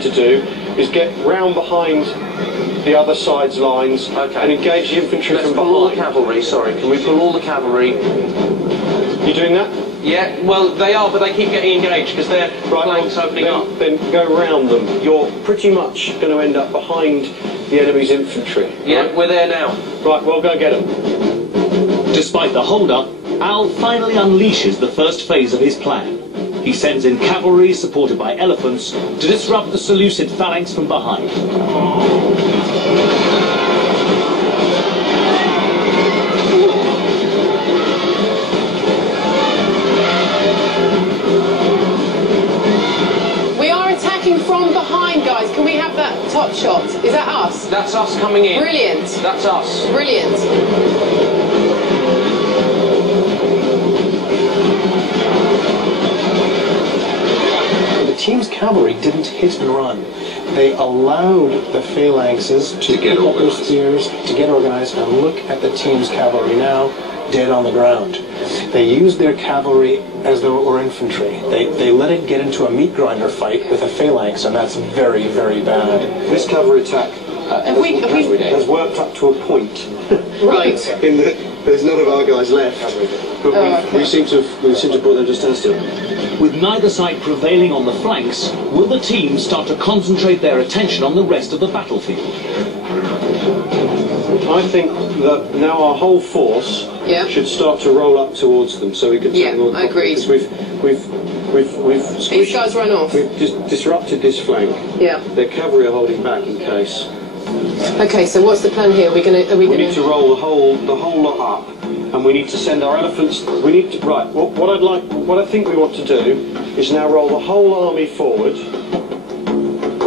need to do is get round behind the other side's lines and engage the infantry from behind. All the cavalry, sorry, can we pull all the cavalry? You doing that? Yeah, well, they are, but they keep getting engaged because their flanks opening up. Then go round them. You're pretty much going to end up behind the enemy's infantry. Yeah, right? We're there now. Right, well, go get them. Despite the hold-up, Al finally unleashes the first phase of his plan. He sends in cavalry supported by elephants to disrupt the Seleucid phalanx from behind. From behind, guys, can we have that top shot? Is that us? That's us coming in. Brilliant. That's us. Brilliant. The team's cavalry didn't hit and run. They allowed the phalanxes to pick up their spears, to get organized, and look at the team's cavalry now, dead on the ground. They used their cavalry as though it were infantry. They let it get into a meat grinder fight with a phalanx, and that's very, very bad. This cavalry attack has worked up to a point. Right. In that there's none of our guys left, but we seem to have brought them to standstill. With neither side prevailing on the flanks, will the team start to concentrate their attention on the rest of the battlefield? I think that now our whole force should start to roll up towards them, so we can take them on. I agree. Because we've these guys run off. We've disrupted this flank. Yeah. Their cavalry are holding back in case. Okay, so what's the plan here? We need to roll the whole lot up, and we need to send our elephants. We need to what I think we want to do is now roll the whole army forward.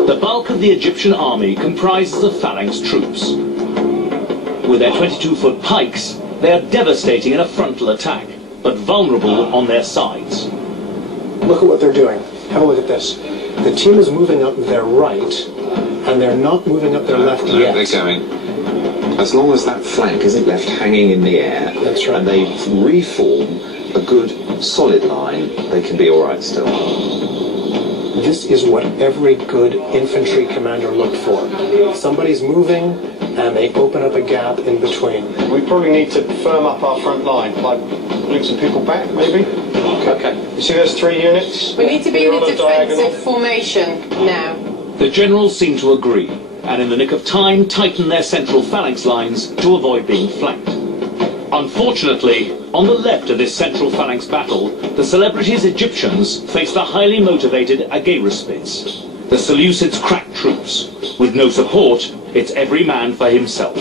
The bulk of the Egyptian army comprises of phalanx troops. With their 22-foot pikes, they are devastating in a frontal attack, but vulnerable on their sides. Look at what they're doing. Have a look at this. The team is moving up their right, and they're not moving up their left yet. They're going. As long as that flank isn't left hanging in the air, that's right, and they reform a good, solid line, they can be all right still. This is what every good infantry commander looked for. Somebody's moving, and they open up a gap in between. We probably need to firm up our front line, like bring some people back, maybe? Okay. You see those 3 units? We need to be in a defensive formation now. The generals seem to agree, and in the nick of time tighten their central phalanx lines to avoid being flanked. Unfortunately, on the left of this central phalanx battle, the celebrities Egyptians face the highly motivated Agarispids, the Seleucids' crack troops. With no support, it's every man for himself.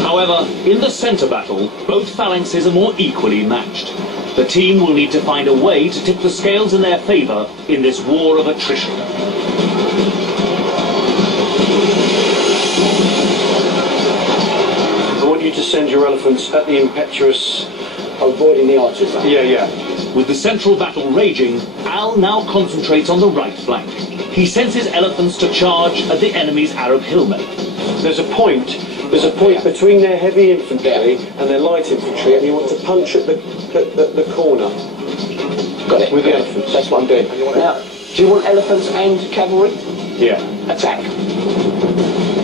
However, in the centre battle, both phalanxes are more equally matched. The team will need to find a way to tip the scales in their favour in this war of attrition. I want you to send your elephants at the impetuous... Avoiding the archers. Yeah. With the central battle raging, Al now concentrates on the right flank. He sends his elephants to charge at the enemy's Arab hillmen. There's a point between their heavy infantry and their light infantry, and you want to punch at the corner. Got it. With the elephants. That's what I'm doing. Now, do you want elephants and cavalry? Yeah. Attack.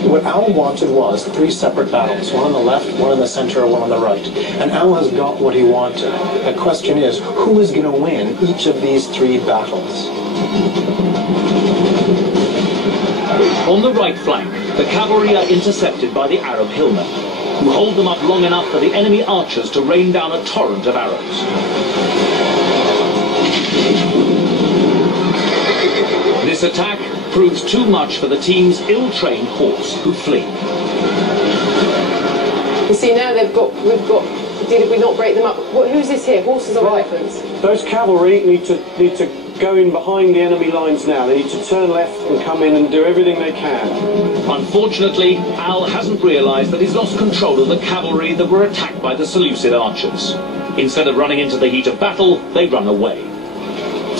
What Al wanted was 3 separate battles, one on the left, one in the center, one on the right. And Al has got what he wanted. The question is, who is going to win each of these 3 battles? On the right flank, the cavalry are intercepted by the Arab hillmen, who hold them up long enough for the enemy archers to rain down a torrent of arrows. This attack proves too much for the team's ill-trained horse, who flee. You see, now did we not break them up? Who's this here, horses or elephants? Those cavalry need to go in behind the enemy lines now. They need to turn left and come in and do everything they can. Unfortunately, Al hasn't realised that he's lost control of the cavalry that were attacked by the Seleucid archers. Instead of running into the heat of battle, they run away.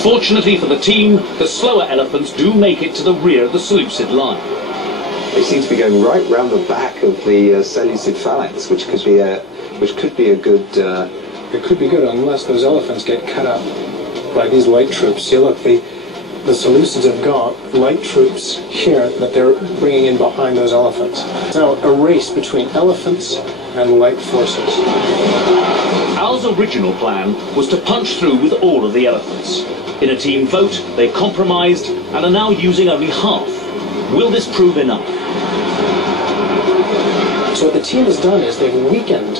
Fortunately for the team, the slower elephants do make it to the rear of the Seleucid line. They seem to be going right round the back of the Seleucid phalanx, which could be a good. It could be good unless those elephants get cut up by these light troops. See, look, the Seleucids have got light troops here that they're bringing in behind those elephants. It's now a race between elephants and light forces. Al's original plan was to punch through with all of the elephants. In a team vote, they compromised and are now using only half. Will this prove enough? So what the team has done is they've weakened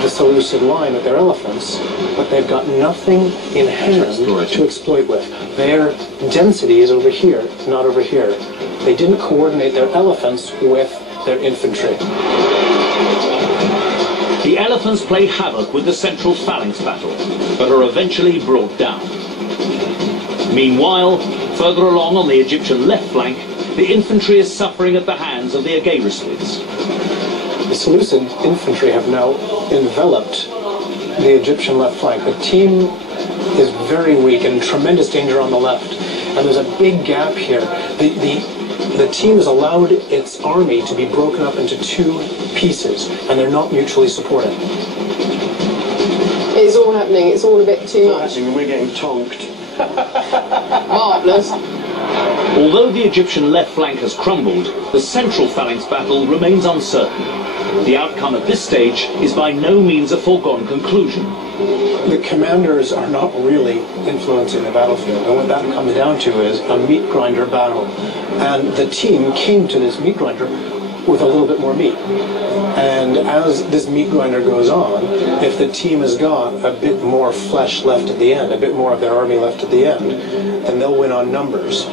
the Seleucid line with their elephants, but they've got nothing in hand to exploit with. Their density is over here, not over here. They didn't coordinate their elephants with their infantry. The elephants play havoc with the central phalanx battle, but are eventually brought down. Meanwhile, further along on the Egyptian left flank, the infantry is suffering at the hands of the Agaristids. The Seleucid infantry have now enveloped the Egyptian left flank. The team is very weak and in tremendous danger on the left. And there's a big gap here. The team has allowed its army to be broken up into two pieces, and they're not mutually supporting. It's all happening. It's all a bit too much. We're getting tonked. Marvellous. Although the Egyptian left flank has crumbled, the central phalanx battle remains uncertain. The outcome at this stage is by no means a foregone conclusion. The commanders are not really influencing the battlefield, and what that comes down to is a meat grinder battle. And the team came to this meat grinder with a little bit more meat. And as this meat grinder goes on, if the team has got a bit more flesh left at the end, a bit more of their army left at the end, then they'll win on numbers.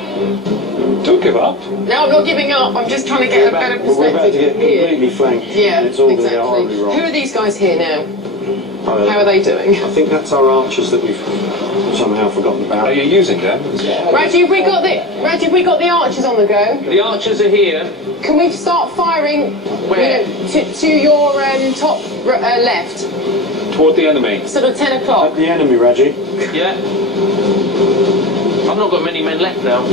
Don't give up. No, I'm not giving up. I'm just trying to get a better perspective. We're about to get here. completely flanked. Yeah, and it's all exactly. going to go horribly wrong. Who are these guys here now? How are they doing? I think that's our archers that we've somehow forgotten about. Are you using them? Reggie, have we got the archers on the go? The archers are here. Can we start firing? Where? To your top left, Toward the enemy. sort of 10 o'clock. At the enemy, Reggie. Yeah. I've not got many men left now.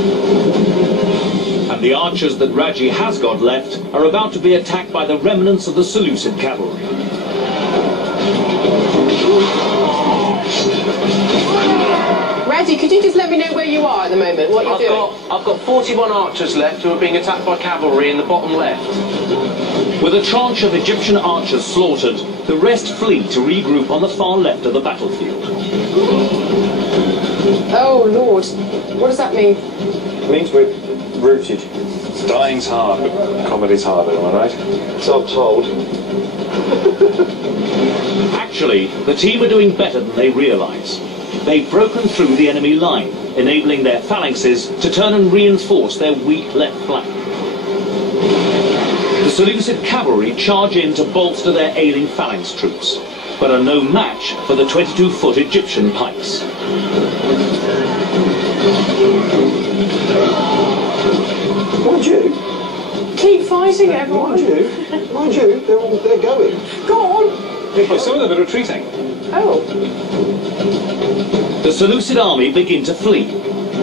And the archers that Raji has got left are about to be attacked by the remnants of the Seleucid cavalry. Reggie, could you just let me know where you are at the moment? What you're doing? I've got 41 archers left who are being attacked by cavalry in the bottom left. With a tranche of Egyptian archers slaughtered, the rest flee to regroup on the far left of the battlefield. Oh Lord, what does that mean? It means we're routed. Dying's hard, but comedy's harder, am I right? So I'm told. Actually, the team are doing better than they realise. They've broken through the enemy line, enabling their phalanxes to turn and reinforce their weak left flank. The Seleucid cavalry charge in to bolster their ailing phalanx troops, but are no match for the 22-foot Egyptian pikes. Mind you, Keep fighting, everyone. mind you, they're going. Go on. Some of them are retreating. Oh. The Seleucid army begin to flee.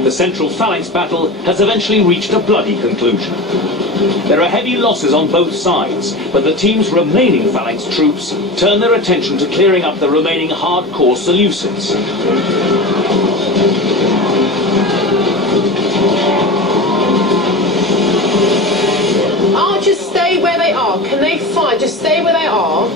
The central phalanx battle has eventually reached a bloody conclusion. There are heavy losses on both sides, but the team's remaining phalanx troops turn their attention to clearing up the remaining hardcore Seleucids. Archers, stay where they are. Can they fire? Just stay where they are.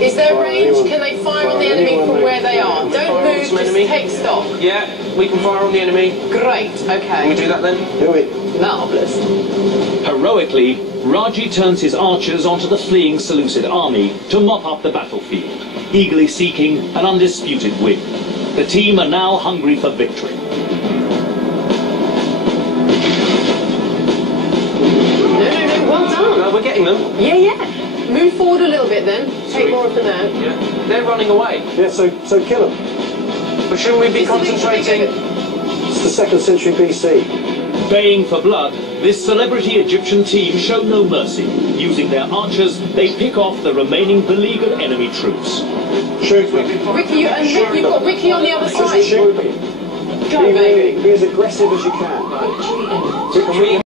Is there range? Can they fire on the enemy from where they are? Don't move, just take stock. Yeah, we can fire on the enemy. Great, okay. Can we do that then? Do it. Marvellous. Heroically, Raji turns his archers onto the fleeing Seleucid army to mop up the battlefield, eagerly seeking an undisputed win. The team are now hungry for victory. No, well done. We're getting them. Yeah. Move forward a little bit then. Take more of them out. Yeah. They're running away. Yeah, so kill them. But shouldn't we be concentrating? It's the 2nd century BC. Baying for blood, this celebrity Egyptian team show no mercy. Using their archers, they pick off the remaining beleaguered enemy troops. Shoot me. Ricky, you've got Ricky on the other side. Shoot me. Go, baby. Be as aggressive as you can. Can we